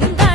venga.